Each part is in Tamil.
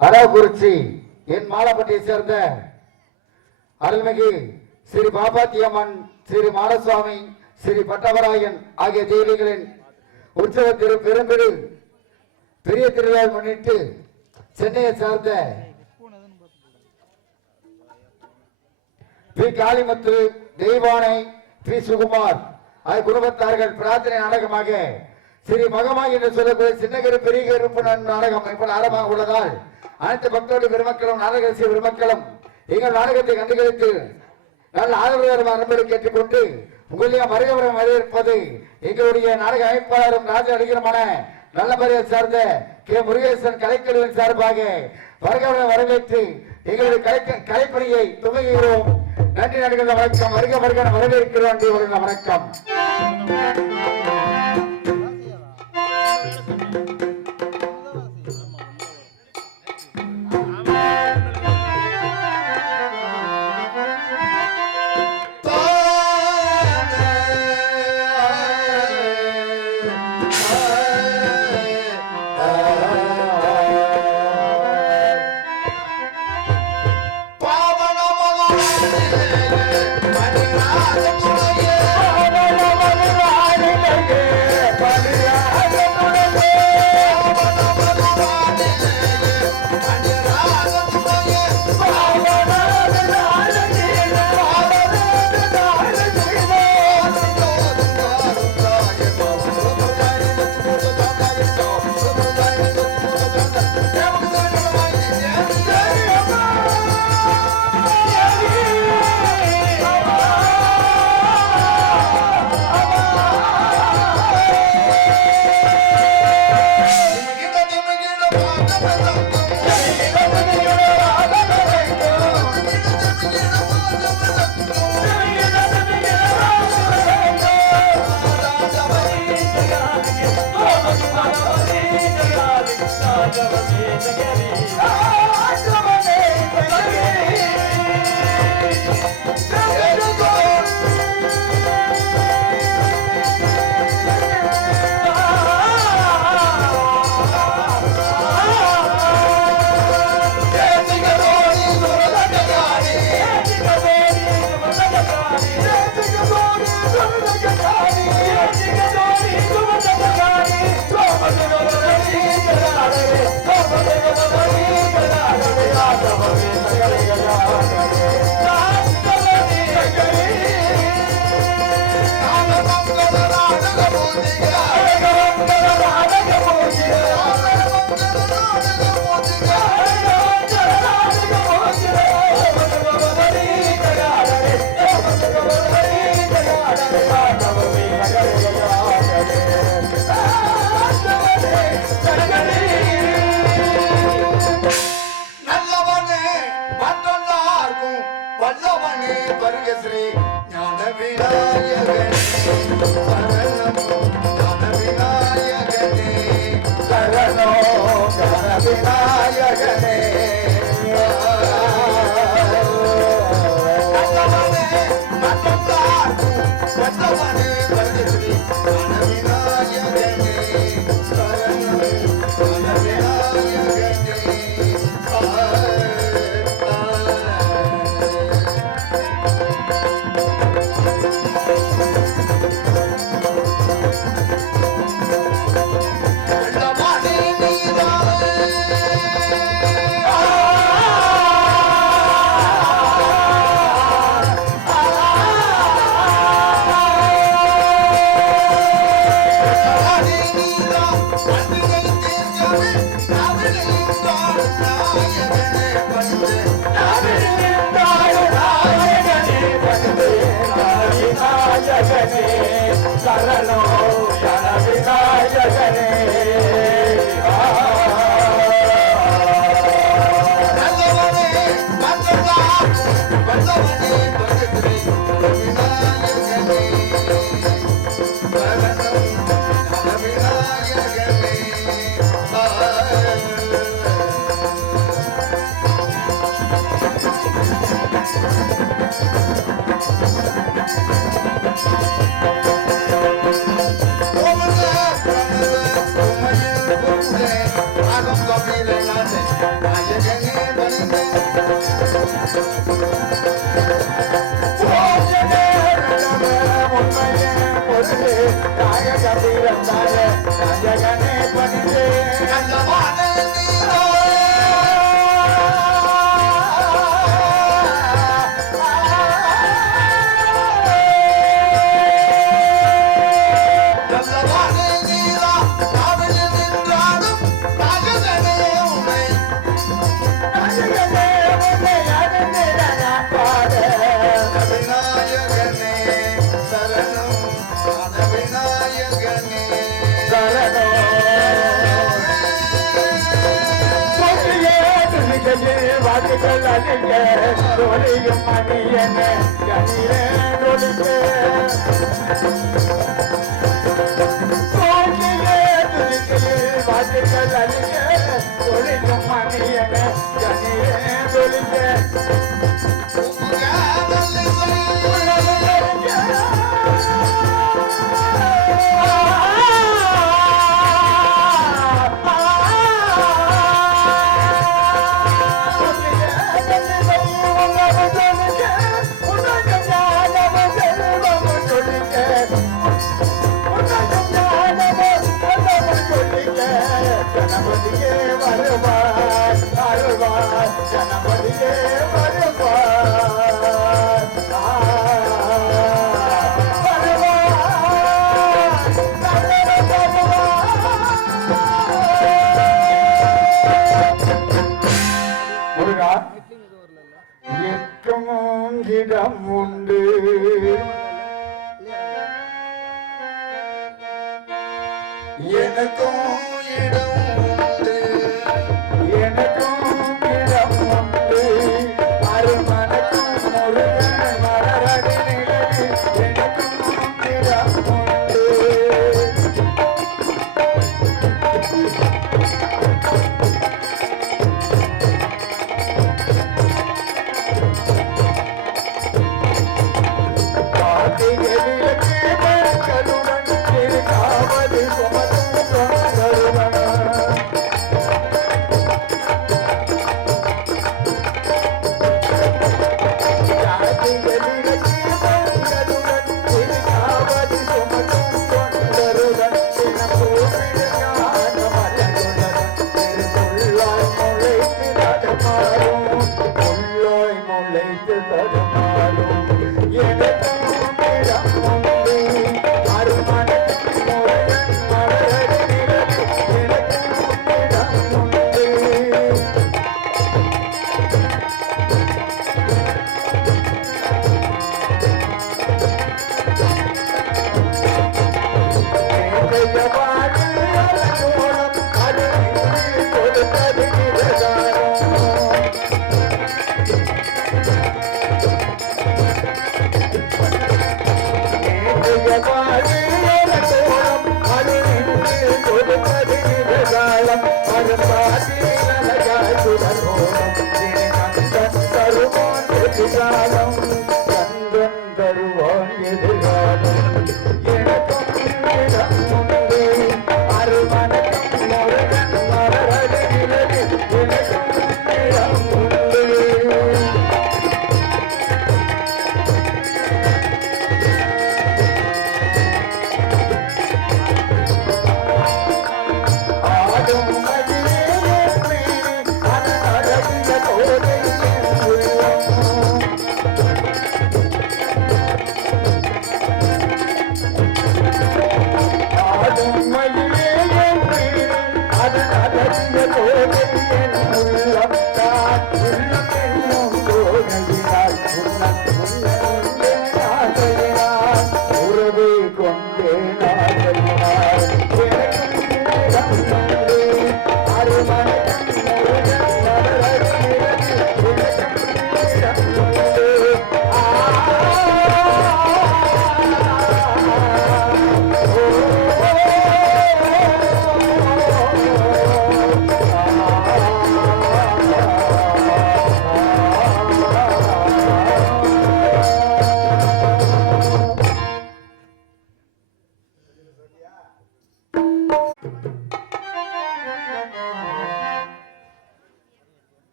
அரவக்குறிச்சி என் மாலப்பட்டியை சேர்ந்த அருள்மிகு ஸ்ரீ பாபாத்தியம்மன், ஸ்ரீ மாடசுவாமி, ஸ்ரீ பட்டவராயன் ஆகிய தெய்வங்களின் உற்சவ பெரும்பெரு பெரிய திருவிழாவை முன்னிட்டு சென்னையை சார்ந்த பி காளிமுத்து, தெய்வானை, பி சுகுமார் ஆகிய குடும்பத்தார்கள் பிரார்த்தனை நாடகமாக ஸ்ரீ மகமாய் என்று சொல்லக்கூடிய சின்னகரு பெரிய கருப்பு நாடகம் இப்ப ஆரம்பமாக உள்ளதால் அனைத்து பக்தோடு பெருமக்களும் நாடக பெருமக்களும் எங்கள் நாடகத்தை கண்டுகளித்து நல்ல ஆதரவு அன்பை கேட்டுக்கொண்டு உங்களிடம் வருகவரம் வரவேற்பது எங்களுடைய நாடக அமைப்பாளரும் ராஜ நடிகருமான நல்ல மரியாதை சார்ந்த கே முருகேசன் கலைக்கல்வியின் சார்பாக வருகவரம் வரவேற்று எங்களுடைய கலைப்பணியை துவங்குகிறோம். நன்றி நடிகர் வணக்கம். வருக வருக வரவேற்கிறோம். வணக்கம். I don't தொழியும் மணியன கனிரே தொழிலே வாட்டுகள் அழிய தொழிலும் மணியன கனிரே தொழிலே கணபதியே வருவார் அருள்வார் கணபதியே வருவார் முருகா எட்டும் இடம் உண்டு எனக்கும் இடம் உண்டு எனக்கும் இடம் உண்டு அருமனக்கும் முருகன் மலரடி நிழலில் எனக்கும் இடம் உண்டு கார்த்திகைக்கு மக்களுடன் திருக்காவது சுமதும் கருவன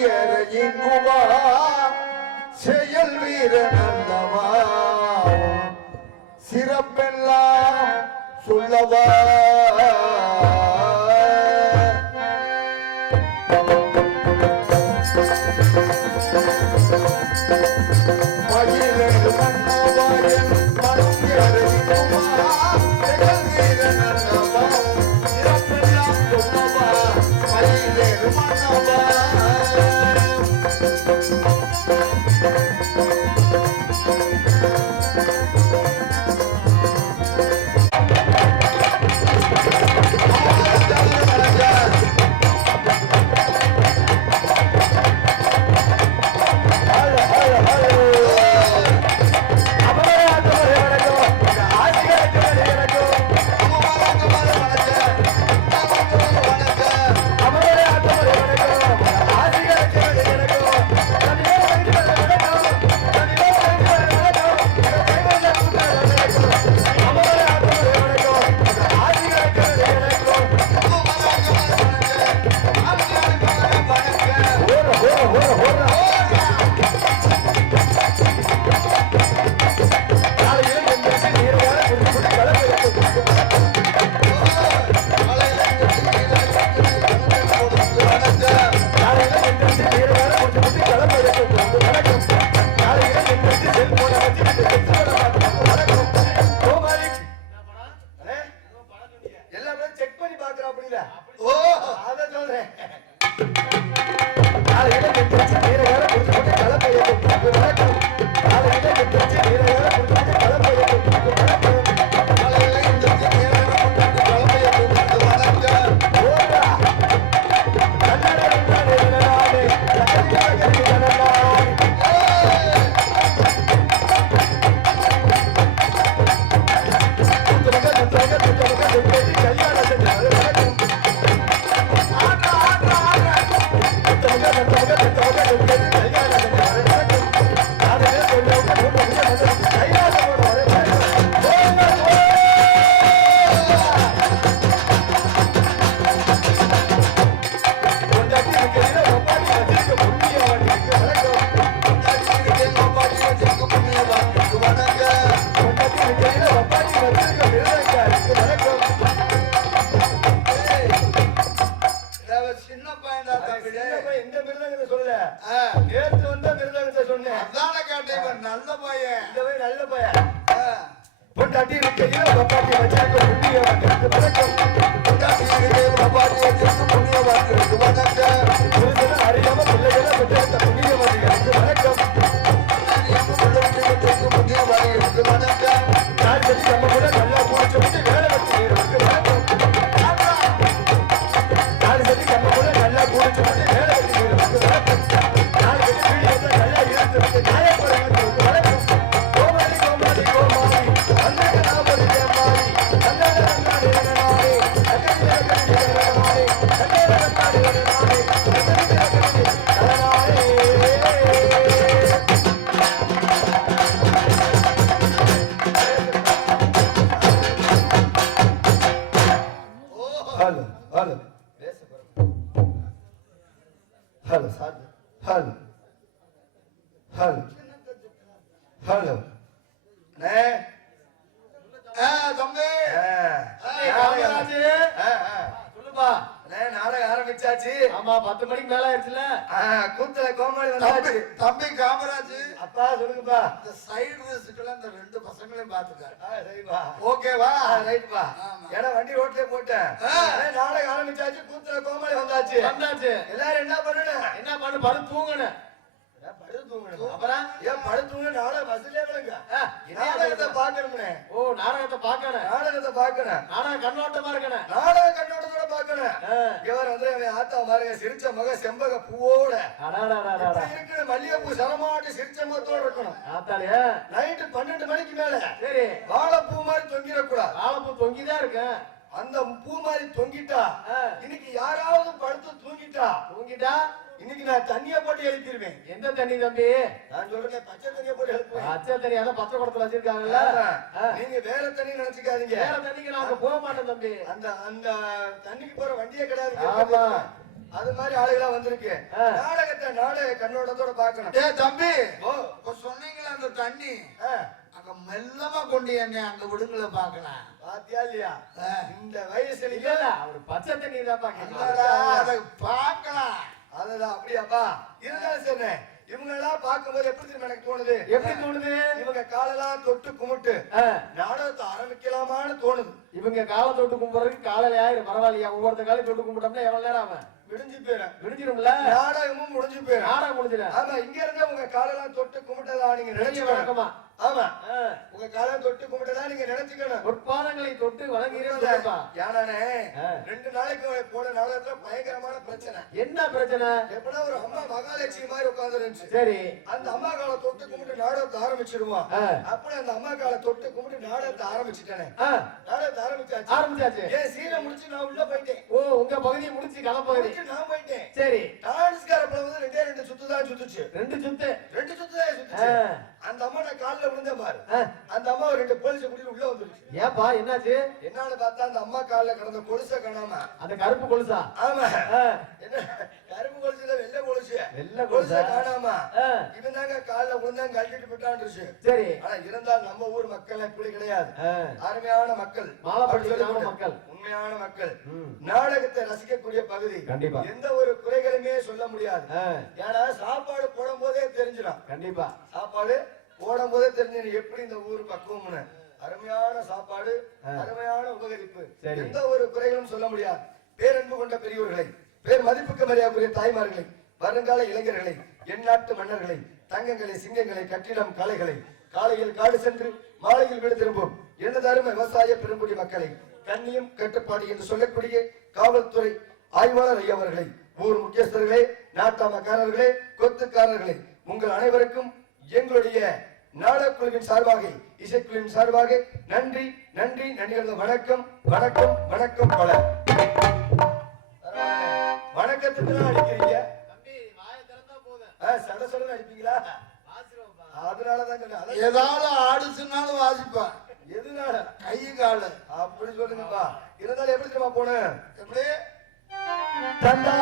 இங்குவா செயல் வீரன் அல்லவா சிறப்பெல்லாம் சொல்லவா மகிழன் மன்னவாயன் மனம் இங்குவா செயல் வீரன் அல்லவா சிறப்பெல்லாம் சொல்லவா மகிழன் மன்னவா நல்ல பையன் நல்ல பையன் பொண்டாட்டி இருக்கையில பப்பாட்டி வச்சிருக்க புண்ணிய வாங்கிறது வணக்கம் பொண்டாட்டி இருக்கையில பப்பாட்டி வச்சிருக்க புண்ணிய வாங்கிறது வணக்கம் புருஷன் அறியாம பிள்ளைகளை பெற்றெடுத்த புண்ணிய வாங்கிறது வணக்கம் புண்ணிய வாங்கிறது வணக்கம் நான் சொல்லி நம்ம கூட நல்லா முடிச்சு விட்டு வேலை வச்சு வணக்கம் நான் சொல்லி நம்ம கூட நல்லா முடிச்சு விட்டு வேலை வச்சு வணக்கம் நான் சொல்லி வீடியோ நல்லா இருந்து நியாயப்படுறது தம்பி காமராஜ் அப்பா சொல்லுங்கப்பா இந்த சைடு ரிஸ்க்ல இந்த ரெண்டு பசங்களையும் பாத்துக்க ஓகேவா ரைட்பா ஏன்னா வண்டி ரோட்லயே போட்டேன் நாடகம் ஆரம்பிச்சாச்சு கூத்துல கோமாளி வந்தாச்சு எல்லாரும் என்ன பண்ணு படுத்து தூங்கணும் அப்புறம் ஏன் படுத்துங்க நாடகம் பஸ்லயே விழுங்க நாடகத்தை பாக்கணும்னே ஓ நாடகத்தை பாக்கணும் நாடகம் கண்ணோட்டமா இருக்கணும் நாடக கண்ணோட்டத்தோட பாக்கணும் இவர் வந்து ஆத்தா பாருங்க சிரிச்ச மக செம்பக பூவோட இருக்கிற மல்லிகைப்பூ சரமாட்டி சிரிச்ச முகத்தோட இருக்கணும் ஆத்தாலியா நைட்டு 12 மணிக்கு மேல சரி வாழைப்பூ மாதிரி தொங்கிடக்கூடாது வாழைப்பூ தொங்கிதான் இருக்கு அந்த பூ மாதிரி தொங்கிட்டா இன்னைக்கு யாராவது படுத்து தூங்கிட்டா இன்னைக்கு நான் தண்ணிய போட்டு எழுப்பிடுவேன். எந்த தண்ணி தம்பி? நான் சொல்றேன் பச்சை தண்ணிய போட்டு எழுப்புவேன். பச்சை தண்ணி அதான் பச்சை குடத்துல வச்சிருக்காங்கல்ல. நீங்க வேற தண்ணி நினைச்சுக்காதீங்க. வேற தண்ணிக்கு நாங்க போக மாட்டோம் தம்பி. அந்த அந்த தண்ணிக்கு போற வண்டியே கிடையாது. ஆமா, அது மாதிரி ஆளுகளா வந்திருக்கு. நாடகத்தை நாடக கண்ணோட்டத்தோட பாக்கணும். ஏ தம்பி, இப்ப சொன்னீங்களா அந்த தண்ணி அங்க மெல்லமா கொண்டு என்ன அங்க விடுங்கள பாக்கலாம். பாத்தியா இல்லையா? இந்த வயசுல இல்ல அவர் பச்சை தண்ணி தான் அதை பாக்கலாம். அதுதான் அப்படியாப்பா இருந்தாலும் சரி. இவங்க எல்லாம் பார்க்கும்போது எப்படி தெரியுமா எனக்கு தோணுது? எப்படி தோணுது? இவங்க காலெல்லாம் தொட்டு கும்பிட்டு நாடகத்தை ஆரம்பிக்கலாமான்னு தோணுது. இவங்க காலை தொட்டு கும்பிடுறதுக்கு காலையில ஆயிரம் பரவாயில்லையா? ஒவ்வொருத்த காலையும் தொட்டு கும்பிட்டோம்னா எவ்வளவு நேரம் ஆகும்? விடிஞ்சு போயிடும். விடிஞ்சிரும்ல, நாடகமும் முடிஞ்சு போயிடும். நாடகம் முடிஞ்சிடும். ஆமா, இங்க இருந்தே உங்க காலெல்லாம் தொட்டு கும்பிட்டதா நீங்க நினைச்சுக்கணும். ஆமா, உங்க காலை தொட்டு கும்பிட்டதா நீங்க நினைச்சுக்கணும். பொற்பாதங்களை தொட்டு வணங்குகிறேன். யானானே 2 நாளைக்கு போன நாடகத்துல பயங்கரமான பிரச்சனை. என்ன பிரச்சனை? எப்படின்னா ஒரு அம்மா மகாலட்சுமி மாதிரி உட்கார்ந்து இருந்துச்சு. சரி, அந்த அம்மா காலை தொட்டு கும்பிட்டு நாடகத்தை ஆரம்பிச்சிருவோம். அப்படி அந்த அம்மா காலை தொட்டு கும்பிட்டு நாடகத்தை ஆரம்பிச்சுட்டானே. நாடகத்தை ஆரம்பிச்சாச்சு. ஏன் சீனை முடிச்சு நான் உள்ள போயிட்டேன். ஓ, உங்க பகுதியை முடிச்சு கிளம்புது. நான் போயிட்டேன். சரி, டான்ஸ்கார வந்து 2 சுத்து தான் சுத்துச்சு. 2 சுத்து தான் சுத்துச்சு. அந்த அம்மா நான் கால்ல விழுந்த பாரு. அந்த அம்மா 2 போலீஸ் கூட்டிட்டு உள்ள வந்துருச்சு. ஏப்பா என்னாச்சு? என்னன்னு பார்த்தா அந்த அம்மா கால்ல கிடந்த கொலுசை காணாம. அந்த கருப்பு கொலுசா? ஆமா. என்ன கருப்பு கொலுசு இல்ல வெள்ளை கொலுசு. வெள்ளை கொலுசை காணாம. இவன் தாங்க கால்ல விழுந்தாங்க கழட்டிட்டு போட்டான்னுச்சு. சரி, ஆனா இருந்தால் நம்ம ஊர் மக்கள் இப்படி கிடையாது. அருமையான மக்கள், மக்கள், உண்மையான மக்கள், நாடகத்தை ரசிக்கக்கூடிய பகுதி. கண்டிப்பா எந்த ஒரு குறைகளுமே சொல்ல முடியாது. ஏன்னா சாப்பாடு போடும் போதே தெரிஞ்சிடும். கண்டிப்பா சாப்பாடு போடும் போதே தெரிஞ்சு எப்படி இந்த ஊர் பக்குவம்னு. அருமையான சாப்பாடு, அருமையான உபகரிப்பு, எந்த ஒரு குறைகளும் சொல்ல முடியாது. பேரன்பு கொண்ட பெரியோர்களை, பேர் மதிப்புக்கு மரியாதைக்குரிய தாய்மார்களை, வருங்கால இளைஞர்களை, எந்நாட்டு மன்னர்களை, தங்கங்களை, சிங்கங்களை, கட்டிடம் காளைகளை, காலையில் காடு சென்று மாலையில் வீடு திரும்பும் எனதருமை விவசாய பெருங்குடி மக்களை, கண்ணியம் கட்டுப்பாடு என்று சொல்லக்கூடிய காவல்துறை ஆய்வாளர் ஐயவர்களை, ஊர் முக்கியஸ்தர்களே, நாட்டாமக்காரர்களே, கொத்துக்காரர்களே, உங்கள் அனைவருக்கும் எங்களுடைய நாடகக்குழுவின் சார்பாக, இசைக்குழுவின் சார்பாக நன்றி நன்றி நன்றி. வணக்கம் வணக்கம் வணக்கம். பல வணக்கத்துக்கு தான் அடிக்கிறீங்க. சட சடன்னு அடிப்பீங்களா? அதனாலதான் சொன்னேன். ஏதாவது ஆடுச்சுனாலும் வாசிப்பேன். எதுனால? கை கால அப்படி சொல்லுங்கப்பா. இருந்தாலும் எப்படி தெரியுமா போனேன்? எப்படி தந்தை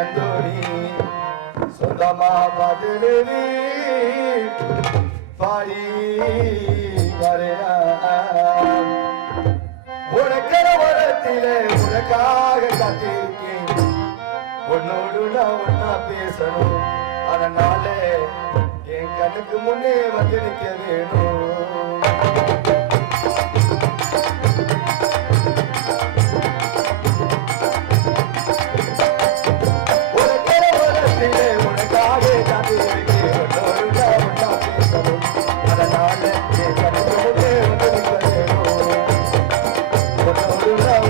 அந்தோடி சொந்தமா பதிலி பாடி வரேனா உனக்கிற வரத்திலே உனக்காக காத்திருக்கேன். உன்னோடு நான் ஒன்னா பேசணும். அதனால என் கண்ணுக்கு முன்னே வந்து நிற்க வேணும். உனக்கிற வரத்திலே உனக்காக காத்திருக்கேன். உன்னோடு நான் ஒன்னா பேசணும். அதனால என் கண்ணுக்கு முன்னே வந்து நிற்க வேணும்.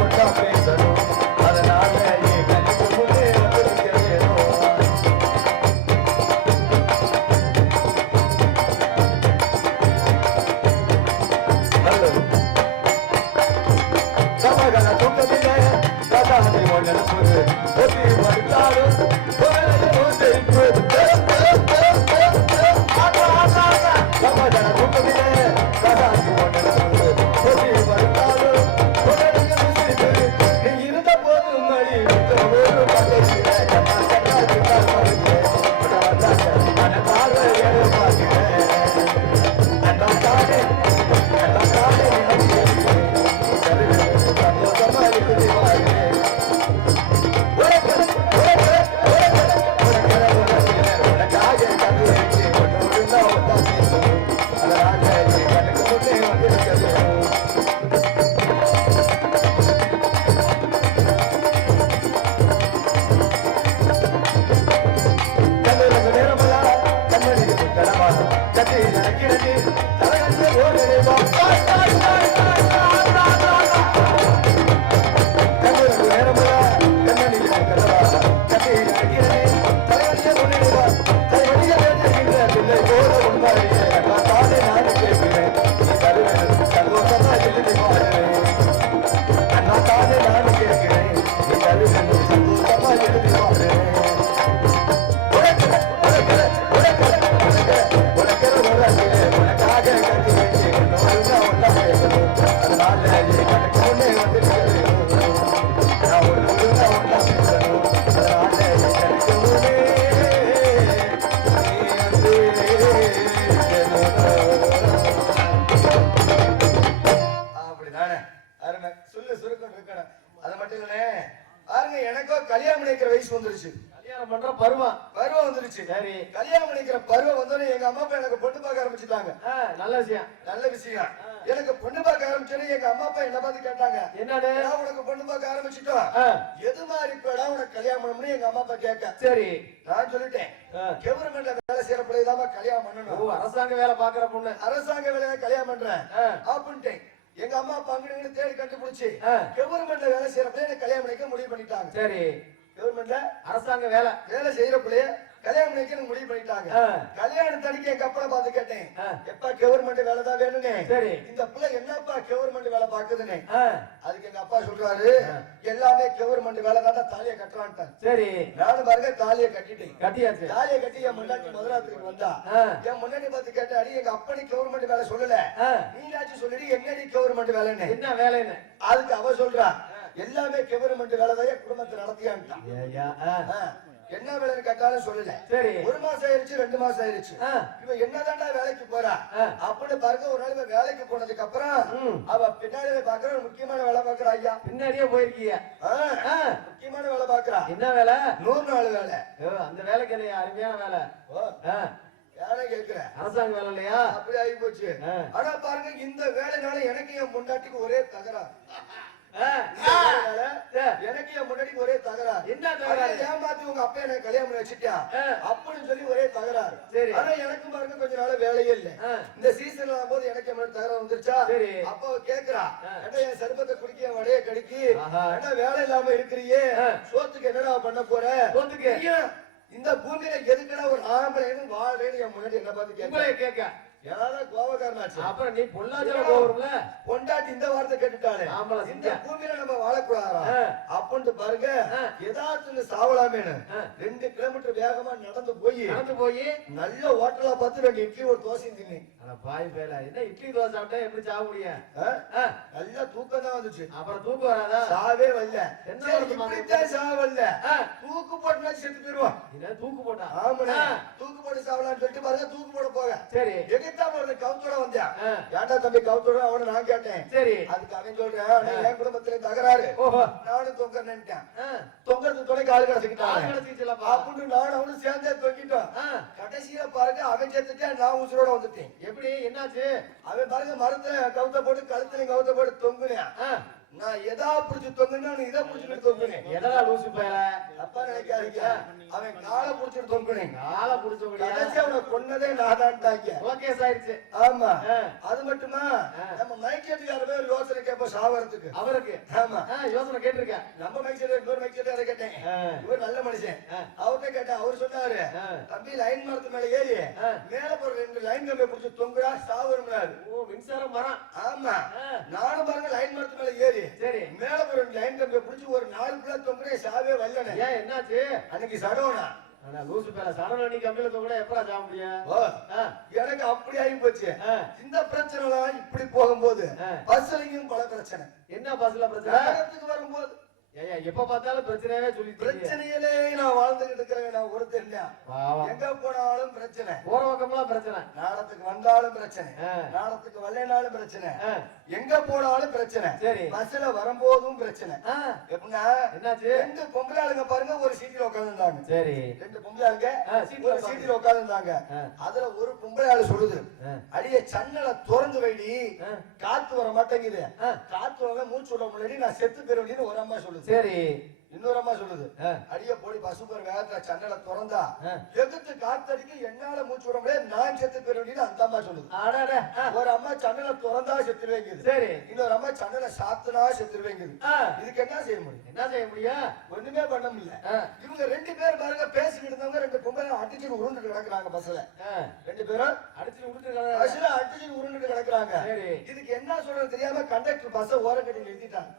ஒன்னா பேசணும். அதனால என் கண்ணுக்கு முன்னே வந்து நிற்க வேணும். கல்யாணம் பண்ணிக்கிற வயசு வந்துருச்சு. கல்யாணம் பண்ற பருவம் பருவம் வந்துருச்சு. சரி. கல்யாணம் பண்ணிக்கிற பருவம் வந்தோடனே எங்க அம்மா அப்பா எனக்கு பொண்ணு பார்க்க ஆரம்பிச்சுட்டாங்க. நல்ல விஷயம். நல்ல விஷயம். எனக்கு பொண்ணு பார்க்க ஆரம்பிச்சோடனே எங்க அம்மா அப்பா என்ன பார்த்து கேட்டாங்க, என்னது? உனக்கு பொண்ணு பார்க்க ஆரம்பிச்சுட்டோம், எது மாதிரி பேடா உனக்கு கல்யாணம் பண்ணணும்னு எங்க அம்மா அப்பா கேட்க. சரி. நான் சொல்லிட்டேன், கவர்மெண்ட்ல வேலை செய்யற பிள்ளைதாம கல்யாணம் பண்ணணும். அரசாங்க வேலை பாக்குற பொண்ணு, அரசாங்க வேலையை கல்யாணம் பண்றேன் அப்படின்ட்டேன். எங்க அம்மா அப்பா அங்கிட்டு தேடி கண்டுபிடிச்சு கவர்மெண்ட்ல வேலை செய்யற பிள்ளைய கல்யாணம் பண்ணிக்க முடிவு பண்ணிட்டாங்க. சரி. கவர்மெண்ட்ல அரசாங்க வேலை செய்யற பிள்ளைய கல்யாணம் பண்ணிக்க முடிவு பண்ணிட்டாங்க. கல்யாணத்தன்னைக்கு எங்க அப்பா பார்த்து கேட்டேன், எப்பா கவர்மெண்ட் வேலை தான் வேணும்னே, இந்த பிள்ளை என்னப்பா கவர்மெண்ட் வேலை பாக்குதுன்னு. அதுக்கு எங்க அப்பா சொல்றாரு, எல்லாமே கவர்மெண்ட் வேலை தான், தாலியை கட்டுறான்ட்டான். சரி. நானும் பாருங்க தாலியை கட்டிட்டேன். கட்டியாச்சு. தாலியை கட்டி என் முன்னாடி மதுராத்துக்கு வந்தா என் முன்னாடி பார்த்து கேட்ட, அடி எங்க அப்பனி கவர்மெண்ட் வேலை சொல்லல, நீனாச்சும் சொல்லிடி என்னடி கவர்மெண்ட் வேலைன்னு. என்ன வேலைன்னு? அதுக்கு அவ சொல்றா, எல்லாமே கவர்மெண்ட் வேலை தான் குடும்பத்தை நடத்தியான்ட்டான். என்ன வேலைன்னு கேட்டாலும் சொல்லல. சரி. 1 மாசம் ஆயிருச்சு, 2 மாசம் ஆயிருச்சு. இவ என்னதான்டா வேலைக்கு போறா அப்படின்னு பாருங்க. ஒரு நாள் இவ வேலைக்கு போனதுக்கு அப்புறம் அவ பின்னாடியே பாக்குற ஒரு முக்கியமான வேலை பாக்குறா. ஐயா பின்னாடியே போயிருக்கீங்க. முக்கியமான வேலை பாக்குறா. என்ன வேலை? 100 நாள் வேலை. அந்த வேலைக்கு அருமையான வேலை. யாரே கேக்குறேன், அரசாங்க வேலை இல்லையா? அப்படி ஆகி போச்சு. ஆனா பாருங்க, இந்த வேலைனால எனக்கு என் பொண்டாட்டிக்கு ஒரே தகராறு. எனக்கு என் முன்னாடி ஒரே தகராறு. என்ன தகராறு? ஏமாத்தி உங்க அப்பா எனக்கு கல்யாணம் பண்ணி வச்சுட்டா அப்படின்னு சொல்லி ஒரே தகராறு. ஆனா எனக்கு பாருங்க கொஞ்ச நாள் வேலையே இல்ல. இந்த சீசன் போது எனக்கு தகராறு வந்துருச்சா. அப்ப கேக்குறா, என் சர்பத்தை குடிக்க வடைய கடிக்கி என்ன வேலை இல்லாம இருக்கிறியே, சோத்துக்கு என்னடா பண்ண போற, இந்த பூமியில எதுக்குடா ஒரு ஆம்பளை வாழ்றேன்னு என் முன்னாடி என்ன பார்த்து கேட்க. அப்புறம் நீ பொள்ளாச்சில போறோம்ல, பொண்டாட்டி இந்த வார்த்தை கேட்டுட்டாலே, இந்த பூமியில நம்ம வாழக்கூடாதா அப்படின்னு பாருங்க. ஏதாச்சும் சாவலாமேனு 2 கிலோமீட்டர் வேகமா நடந்து போய் நல்ல ஹோட்டலா பார்த்து 2 இட்லி ஒரு தோசையும் தின்னேன். பாய் பேல என்ன இட்லி தோசை சாப்பிட்டா எப்படி சாக முடியும்? நல்ல தூக்கம் தான் வந்துச்சு. அப்புறம் தூக்கம் வராதா? சாவே வரல. இப்படித்தான் சாவ வரல, தூக்கு போட்டுனா செத்து போயிருவான். தூக்கு போட்டா? ஆமா, தூக்கு போட்டு சாவலான்னு சொல்லிட்டு பாருங்க, தூக்கு போட போக. சரி. கவுத்தோட வந்தா, ஏன்டா தம்பி கவுத்தோட அவனை நான் கேட்டேன். சரி. அதுக்கு அவன் சொல்றேன், என் குடும்பத்துல தகராறு, நானும் தொங்கறேன்னுட்டேன். தொங்கறது துணை கால் கிடைச்சிக்கிட்டான் அப்படின்னு நானும் அவனும் சேர்ந்தே தொங்கிட்டோம். கடைசியில பாருங்க, அவன் சேர்த்துட்டேன், நான் உசுரோட வந்துட்டேன். எப்படி என்னாச்சு? அவன் பாருங்க மரத்துல கவுத்த போட்டு கழுத்துல கவுத்த போட்டு தொங்குனேன். நான் எதா புடிச்சு தொங்குனா இதை புடிச்சுட்டு தொங்குனேன். எதா லூசு பேர அப்பா நினைக்காதீங்க, அவன் காலை புடிச்சிட்டு தொங்குனேன். காலை புடிச்சு கடைசி அவனை கொன்னதே நாதான்ட்டாங்க. ஓகேஸ் ஆயிடுச்சு. ஆமா. அது மட்டுமா, நம்ம மைக்கேட்டுக்காரவே ஒரு யோசனை கேட்போம் சாவறதுக்கு. அவருக்கு ஆமா யோசனை கேட்டிருக்கேன். நம்ம மைக்கேட் இன்னொரு மைக்கேட்டார கேட்டேன். இவர் நல்ல மனுஷன். அவர்கிட்ட கேட்டேன். அவர் சொன்னாரு, தம்பி லைன் மரத்து மேல ஏறி மேல போற 2 லைன் கம்பி புடிச்சு தொங்குடா சாவரும்னாரு. ஓ, மின்சார மரம். ஆமா. நானும் பாருங்க லைன் மரத்து மேல ஏறி சரி மேல ஒரு லைன் கம்பியை புடிச்சு ஒரு 4 பிள்ளை தொங்குறே சாவே வரலனே. ஏன் என்னாச்சு? அன்னைக்கு சடோனா. அட லூசு பேல, சடோனா நீ கம்பில தொங்குறே எப்படா சாவ முடியும்? எனக்கு அப்படி ஆகி போச்சு. இந்த பிரச்சனை எல்லாம் இப்படி போகும்போது பஸ்லயும் பல பிரச்சனை. என்ன பஸ்ல பிரச்சனை? நகரத்துக்கு வரும்போது எப்ப பார்த்தாலும் பிரச்சனையே சொல்லி பிரச்சனையிலே நான் வாழ்ந்துகிட்டு இருக்கிறேன். நான் ஒருத்தர் இல்லையா, எங்க போனாலும் பிரச்சனை, போற பக்கம்லாம் பிரச்சனை, நாடத்துக்கு வந்தாலும் பிரச்சனை, நாடத்துக்கு வரலைனாலும் பிரச்சனை, எங்க போனாலும் பிரச்சனை. சரி. பஸ்ல வரும்போதும் பிரச்சனை. எப்படின்னா என்னாச்சு, 2 பொம்பளை ஆளுங்க பாருங்க ஒரு சீட்டில் உட்காந்துருந்தாங்க. சரி. 2 பொம்பளை ஆளுங்க ஒரு சீட்டில் உட்காந்துருந்தாங்க. அதுல ஒரு பொம்பளை ஆளு சொல்லுது, அடியே சன்னலை திறந்து வைடி, காத்து வர மாட்டேங்குது, காத்து வர மூச்சு விட முன்னாடி நான் செத்து போயிருவேன்னு ஒரு அம்மா சொல்லுது. சரி. இன்னொரு அம்மா சொல்லுது, அடிய போடி பசு போற வேகத்துல சன்னலை திறந்தா எதிர்த்து காத்தடிக்கு என்னால மூச்சு விட முடியாது, நான் செத்து போயிருவேன்னு அந்த அம்மா சொல்லுது. ஒரு அம்மா சன்னலை திறந்தா செத்துருவேங்குது. சரி. இன்னொரு அம்மா சன்னலை சாத்துனா செத்துருவேங்குது. இதுக்கு என்ன செய்ய முடியும்? என்ன செய்ய முடியும்? ஒண்ணுமே பண்ண முடியல. இவங்க 2 பேர் பாருங்க பேசிக்கிட்டு இருந்தவங்க 2 பொம்பளை அடிச்சு உருண்டு கிடக்குறாங்க. பஸ்ல 2 பேரும் அடிச்சு உருண்டு பஸ்ல அடிச்சு உருண்டு கிடக்குறாங்க. இதுக்கு என்ன சொல்றது தெரியாம கண்டக்டர் பஸ் ஓரக்கட்டி நிறுத்திட்டாங்க.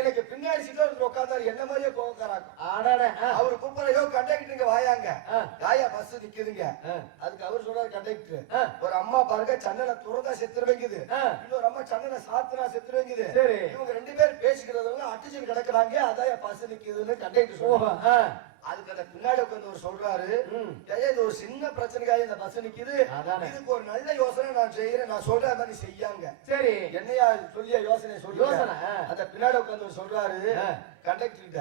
எனக்கு பின்னாடி சீட்ல ஒருத்தர் உட்கார்ந்தாரு, என்ன மாதிரியே அவரு கூப்பிடுறோ கண்டக்டருங்க வாயாங்க, யாயா பஸ் நிக்குதுங்க. அதுக்கு அவர் சொல்றாரு கண்டக்டர், ஒரு அம்மா பாருங்க சன்னலை துறந்தா செத்துருவேங்குது, இன்னொரு அம்மா சன்னலை சாத்துனா செத்துருவேங்குது. இவங்க 2 பேர் பேசிக்கிறவங்க அடிச்சு கிடக்குறாங்க, அதான் பஸ் நிக்குதுன்னு கண்டக்டர் சொல்றாங்க. அதுக்கு அந்த பின்னாடி உட்கார்ந்து ஒரு சொல்றாரு, ம். "டேய், இது ஒரு சின்ன பிரச்சனைக்காக இந்த பஸ் நிக்குது. அதானே. இதுக்கு ஒரு நல்ல யோசனை நான் செய்யறேன். நான் சொல்ற மாதிரி செய்யாங்க." சரி என்னையா சொல்லியா யோசனை சொல்லி யோசனை, அந்த பின்னாடி உட்கார்ந்து சொல்றாரு, ஆ. கண்டக்டர் கிட்ட,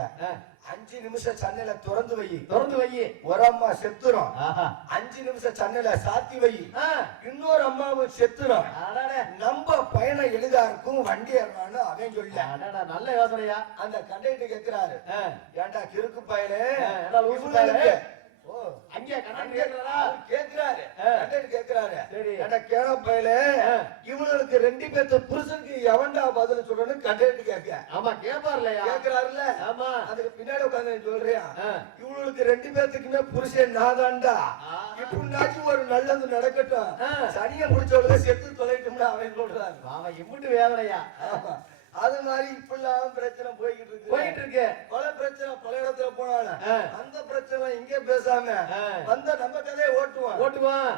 5 நிமிஷம் சன்னல திறந்து வை, திறந்து வை. ஒரு அம்மா செத்துரும். ஆஹா. 5 நிமிஷம் சன்னல சாத்தி வை, ஆ. இன்னொரு அம்மாவும் செத்துரும். அடடே. நம்ம பயணம் எளிதா இருக்கும், வண்டி ஏறலான்னு அவன் சொல்ல. அடடா, நல்ல யோசனையா. அந்த கண்டக்டர் கேக்குறாரு, ஆ. ஏன்டா கிறுக்கு பயலே, ஏன்டா லூசு பயலே? ஓ, அங்கே கண்ணன் அங்கே கேக்குறாரா? அவர் கேக்குறாரு, ஆ. கண்டக்டர் கேக்குறாரு, சரி. ஏன்டா கேன பயலே, ஆ. இவனுக்கு 2 பேத்து புருஷனுக்கு எவன்டா பதில் சொல்லணும்னு கண்டக்டர் கேட்க ஆமா கேப்பார்லையா? கேக்குறாருல்ல. ஆமா. அதுக்கு பின்னாடி உட்கார்ந்து சொல்றியா, ஆ. இவங்களுக்கு 2 பேத்துக்குமே புருஷன் நாதான்டா. ஆ. இப்படினாச்சும் ஒரு நல்லது நடக்கட்டும், ஆ. சனியை முடிச்சவங்க செத்து தொலைட்டும்னு அவன் சொல்றாரு. அவன் இம்முட்டு வேதனையா? ஆமா. அது மாதிரி இப்பெல்லாம் பிரச்சனை போய்கிட்டு இருக்கு. போயிட்டு இருக்கு. பல பிரச்சனை பல இடத்துல போனாலும் ஆ. அந்த பிரச்சனை இங்கே பேசாம ஆ. வந்த நம்ம கதையை ஓட்டுவான். ஓட்டுவான்.